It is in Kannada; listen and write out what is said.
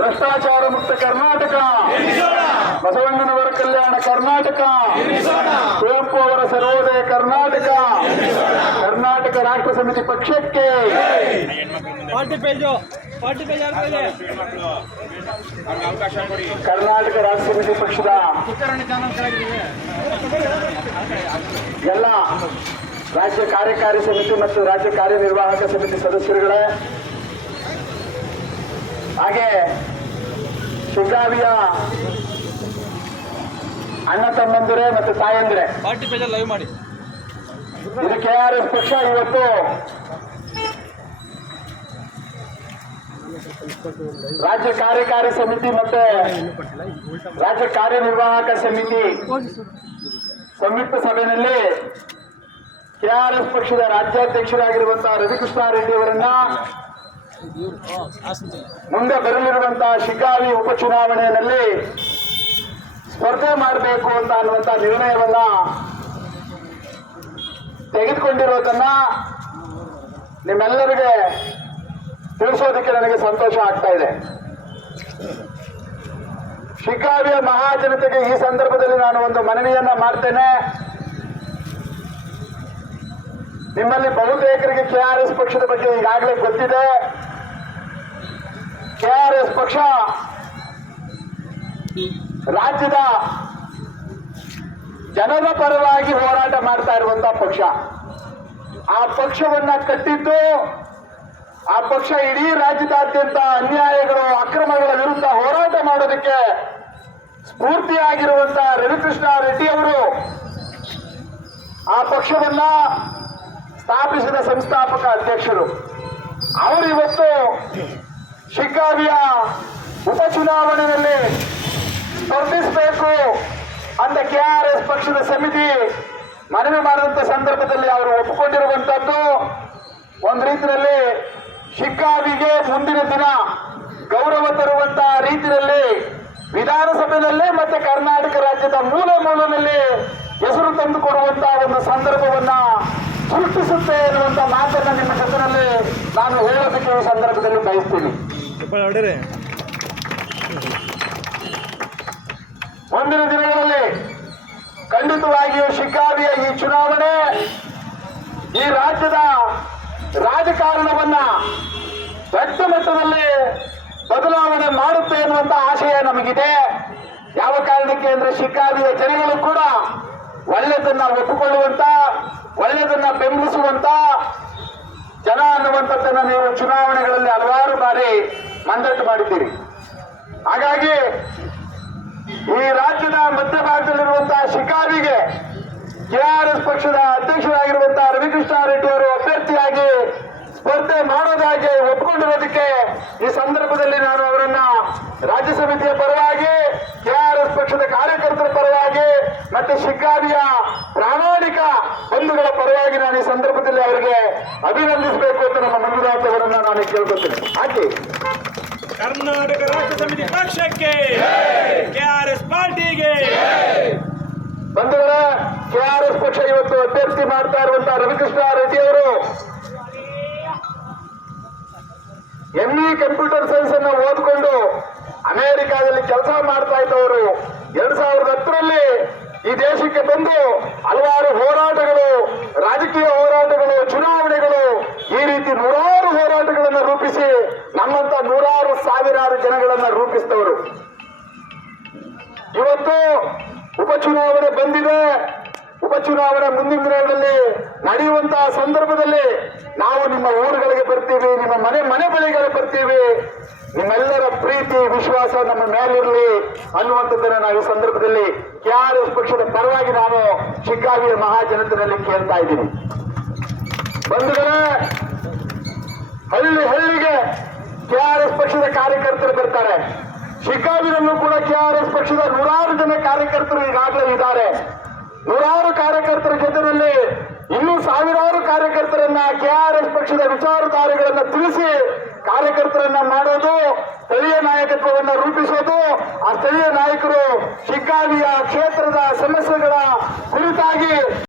ಭ್ರಷ್ಟಾಚಾರ ಮುಕ್ತ ಕರ್ನಾಟಕ, ಬಸವಣ್ಣನವರ ಕಲ್ಯಾಣ ಕರ್ನಾಟಕ, ಕುವೆಂಪು ಅವರ ಸರ್ವೋದಯ ಕರ್ನಾಟಕ, ಕರ್ನಾಟಕ ರಾಷ್ಟ್ರ ಸಮಿತಿ ಪಕ್ಷಕ್ಕೆ ಕರ್ನಾಟಕ ರಾಷ್ಟ್ರ ಸಮಿತಿ ಪಕ್ಷದ ಎಲ್ಲ ರಾಜ್ಯ ಕಾರ್ಯಕಾರಿ ಸಮಿತಿ ಮತ್ತು ರಾಜ್ಯ ಕಾರ್ಯನಿರ್ವಾಹಕ ಸಮಿತಿ ಸದಸ್ಯರುಗಳೇ, ಹಾಗೆ ಶಿಗ್ಗಾವಿಯ ಅಣ್ಣ ತಮ್ಮಂದಿರೇ ಮತ್ತು ತಾಯಂದಿರೇ, ಲೈವ್ ಮಾಡಿ. ಇದು KRS ಪಕ್ಷ ಇವತ್ತು ರಾಜ್ಯ ಕಾರ್ಯಕಾರಿ ಸಮಿತಿ ಮತ್ತೆ ರಾಜ್ಯ ಕಾರ್ಯನಿರ್ವಾಹಕ ಸಮಿತಿ ಸಂಯುಕ್ತ ಸಭೆಯಲ್ಲಿ KRS ಪಕ್ಷದ ರಾಜ್ಯಾಧ್ಯಕ್ಷರಾಗಿರುವಂತಹ ರವಿಕೃಷ್ಣ ರೆಡ್ಡಿ ಅವರನ್ನ ಮುಂದೆ ಬರಲಿರುವಂತಹ ಶಿಗ್ಗಾವಿ ಉಪಚುನಾವಣೆಯಲ್ಲಿ ಸ್ಪರ್ಧೆ ಮಾಡಬೇಕು ಅಂತ ಅನ್ನುವಂತ ನಿರ್ಣಯವನ್ನ ತೆಗೆದುಕೊಂಡಿರೋದನ್ನ ನಿಮ್ಮೆಲ್ಲರಿಗೆ ತಿಳಿಸೋದಕ್ಕೆ ನನಗೆ ಸಂತೋಷ ಆಗ್ತಾ ಇದೆ. ಶಿಗ್ಗಾವಿಯ ಮಹಾಜನತೆಗೆ ಈ ಸಂದರ್ಭದಲ್ಲಿ ನಾನು ಒಂದು ಮನವಿಯನ್ನ ಮಾಡ್ತೇನೆ. ನಿಮ್ಮಲ್ಲಿ ಬಹುತೇಕರಿಗೆ KRS ಪಕ್ಷದ ಬಗ್ಗೆ ಈಗಾಗಲೇ ಗೊತ್ತಿದೆ. KRS ಪಕ್ಷ ರಾಜ್ಯದ ಜನರ ಪರವಾಗಿ ಹೋರಾಟ ಮಾಡ್ತಾ ಇರುವಂತಹ ಪಕ್ಷ. ಆ ಪಕ್ಷವನ್ನ ಕಟ್ಟಿದ್ದು, ಆ ಪಕ್ಷ ಇಡೀ ರಾಜ್ಯದಾದ್ಯಂತ ಅನ್ಯಾಯಗಳು, ಅಕ್ರಮಗಳ ವಿರುದ್ಧ ಹೋರಾಟ ಮಾಡೋದಕ್ಕೆ ಸ್ಫೂರ್ತಿಯಾಗಿರುವಂತಹ ರವಿಕೃಷ್ಣ ರೆಡ್ಡಿ ಅವರು ಆ ಪಕ್ಷವನ್ನ ಸ್ಥಾಪಿಸಿದ ಸಂಸ್ಥಾಪಕ ಅಧ್ಯಕ್ಷರು. ಅವರು ಇವತ್ತು ಶಿಗ್ಗಾವಿಯ ಉಪಚುನಾವಣೆಯಲ್ಲಿ ಸ್ಪರ್ಧಿಸಬೇಕು ಅಂತ KRS ಪಕ್ಷದ ಸಮಿತಿ ಮನವಿ ಮಾಡಿದಂತ ಸಂದರ್ಭದಲ್ಲಿ ಅವರು ಒಪ್ಪಿಕೊಂಡಿರುವಂತದ್ದು ಒಂದು ರೀತಿಯಲ್ಲಿ ಶಿಗ್ಗಾವಿಗೆ ಮುಂದಿನ ದಿನ ಗೌರವ ತರುವಂತಹ ರೀತಿಯಲ್ಲಿ ವಿಧಾನಸಭೆಯಲ್ಲೇ ಮತ್ತೆ ಕರ್ನಾಟಕ ರಾಜ್ಯದ ಮೂಲೆಯಲ್ಲಿ ಹೆಸರು ತಂದು ಕೊಡುವಂತಹ ಒಂದು ಸಂದರ್ಭವನ್ನ ಸೃಷ್ಟಿಸುತ್ತೆ ಎನ್ನುವಂತ ಮಾತನ್ನ ನಿಮ್ಮ ಜೊತೆಯಲ್ಲಿ ನಾನು ಹೇಳೋದಕ್ಕೆ ಈ ಸಂದರ್ಭದಲ್ಲಿ ಬಯಸ್ತೀನಿ. ಮುಂದಿನ ದಿನಗಳಲ್ಲಿ ಖಂಡಿತವಾಗಿಯೂ ಶಿಗ್ಗಾವಿಯ ಈ ಚುನಾವಣೆ ಈ ರಾಜ್ಯದ ರಾಜಕಾರಣವನ್ನ ದೊಡ್ಡ ಮಟ್ಟದಲ್ಲಿ ಬದಲಾವಣೆ ಮಾಡುತ್ತೆ ಎನ್ನುವಂತ ಆಶಯ ನಮಗಿದೆ. ಯಾವ ಕಾರಣಕ್ಕೆ ಅಂದ್ರೆ ಶಿಗ್ಗಾವಿಯ ಜನಗಳು ಕೂಡ ಒಳ್ಳೆಯದನ್ನ ಒಪ್ಪಿಕೊಳ್ಳುವಂತ, ಒಳ್ಳೆಯದನ್ನ ಬೆಂಬಲಿಸುವಂತ ಜನ ಅನ್ನುವಂಥದ್ದನ್ನ ನೀವು ಚುನಾವಣೆಗಳಲ್ಲಿ ಹಲವಾರು ಬಾರಿ ಮಂದಟ್ಟು ಮಾಡಿದ್ದೀರಿ. ಹಾಗಾಗಿ ಈ ರಾಜ್ಯದ ಮಧ್ಯಭಾಗದಲ್ಲಿರುವಂತಹ ಶಿಗ್ಗಾವಿಗೆ KRS ಪಕ್ಷದ ಅಧ್ಯಕ್ಷರಾಗಿರುವಂತಹ ರವಿಕೃಷ್ಣ ರೆಡ್ಡಿ ಅವರು ಅಭ್ಯರ್ಥಿಯಾಗಿ ಸ್ಪರ್ಧೆ ಮಾಡೋದಾಗಿ ಒಪ್ಪಿಕೊಂಡಿರೋದಕ್ಕೆ ಈ ಸಂದರ್ಭದಲ್ಲಿ ನಾನು ಅವರನ್ನ ರಾಜ್ಯ ಸಮಿತಿಯ ಪರವಾಗಿ, KRS ಪಕ್ಷದ ಕಾರ್ಯಕರ್ತರ ಪರವಾಗಿ ಮತ್ತೆ ಶಿಗ್ಗಾವಿಯ ಪ್ರಾಮಾಣಿಕ ಬಂಧುಗಳ ಪರವಾಗಿ ನಾನು ಈ ಸಂದರ್ಭದಲ್ಲಿ ಅವರಿಗೆ ಅಭಿನಂದಿಸಬೇಕು ಅಂತ ನಮ್ಮ ಮಂಜುನಾಥ್ ನಾನು ಕೇಳ್ಕೊಳ್ತೇನೆ. ಹಾಗೆ ಕರ್ನಾಟಕ ರಾಷ್ಟ್ರ ಸಮಿತಿ ಪಕ್ಷಕ್ಕೆ, KRS ಪಾರ್ಟಿಗೆ. ಬಂಧುಗಳೇ, KRS ಪಕ್ಷ ಇವತ್ತು ಅಭ್ಯರ್ಥಿ ಮಾಡ್ತಾ ಇರುವಂತಹ ರವಿಕೃಷ್ಣ ರೆಡ್ಡಿ ಅವರು ME ಕಂಪ್ಯೂಟರ್ ಸೈನ್ಸ್ ಅನ್ನು ಓದಿಕೊಂಡು ಅಮೆರಿಕಾದಲ್ಲಿ ಕೆಲಸ ಮಾಡ್ತಾ ಇದ್ದವರು 2010ರಲ್ಲಿ ಈ ದೇಶಕ್ಕೆ ಬಂದು ಹಲವಾರು ಹೋರಾಟಗಳು, ರಾಜಕೀಯ ಹೋರಾಟಗಳು, ಚುನಾವಣೆಗಳು, ಈ ರೀತಿ ನೂರಾರು ಹೋರಾಟಗಳನ್ನು ರೂಪಿಸಿ ನಮ್ಮಂತ ನೂರಾರು ಸಾವಿರಾರು ಜನಗಳನ್ನ ರೂಪಿಸಿದವರು. ಇವತ್ತು ಉಪಚುನಾವಣೆ ಬಂದಿದೆ. ಉಪಚುನಾವಣೆ ಮುಂದಿನ ದಿನಗಳಲ್ಲಿ ನಡೆಯುವಂತಹ ಸಂದರ್ಭದಲ್ಲಿ ನಾವು ನಿಮ್ಮ ಊರುಗಳಿಗೆ ಬರ್ತೀವಿ, ನಿಮ್ಮ ಮನೆ ಬಳಿಗಳಿಗೆ ಬರ್ತೀವಿ. ನಿಮ್ಮೆಲ್ಲರ ಪ್ರೀತಿ ವಿಶ್ವಾಸ ನಮ್ಮ ಮೇಲಿರಲಿ ಅನ್ನುವಂಥದ್ದನ್ನ ನಾವು ಈ ಸಂದರ್ಭದಲ್ಲಿ KRS ಪಕ್ಷದ ಪರವಾಗಿ ನಾನು ಶಿಗ್ಗಾವಿಯ ಮಹಾಜನತೆಯಲ್ಲಿ ಕೇಳ್ತಾ ಇದ್ದೀನಿ. ಬಂಧುಗಳೇ, ಹಳ್ಳಿಗೆ KRS ಪಕ್ಷದ ಕಾರ್ಯಕರ್ತರು ಬರ್ತಾರೆ. ಶಿಗ್ಗಾವಿನಲ್ಲೂ ಕೂಡ KRS ಪಕ್ಷದ ನೂರಾರು ಜನ ಕಾರ್ಯಕರ್ತರು ಈಗಾಗಲೇ ಇದ್ದಾರೆ. ನೂರಾರು ಕಾರ್ಯಕರ್ತರ ಜೊತೆಯಲ್ಲಿ ಇನ್ನೂ ಸಾವಿರಾರು ಕಾರ್ಯಕರ್ತರನ್ನ KRS ಪಕ್ಷದ ವಿಚಾರಧಾರೆಗಳನ್ನ ತಿಳಿಸಿ ಕಾರ್ಯಕರ್ತರನ್ನ ಮಾಡೋದು, ಸ್ಥಳೀಯ ನಾಯಕತ್ವವನ್ನು ರೂಪಿಸೋದು. ಆ ಸ್ಥಳೀಯ ನಾಯಕರು ಶಿಗ್ಗಾವಿಯ ಕ್ಷೇತ್ರದ ಸಮಸ್ಯೆಗಳ ಕುರಿತಾಗಿ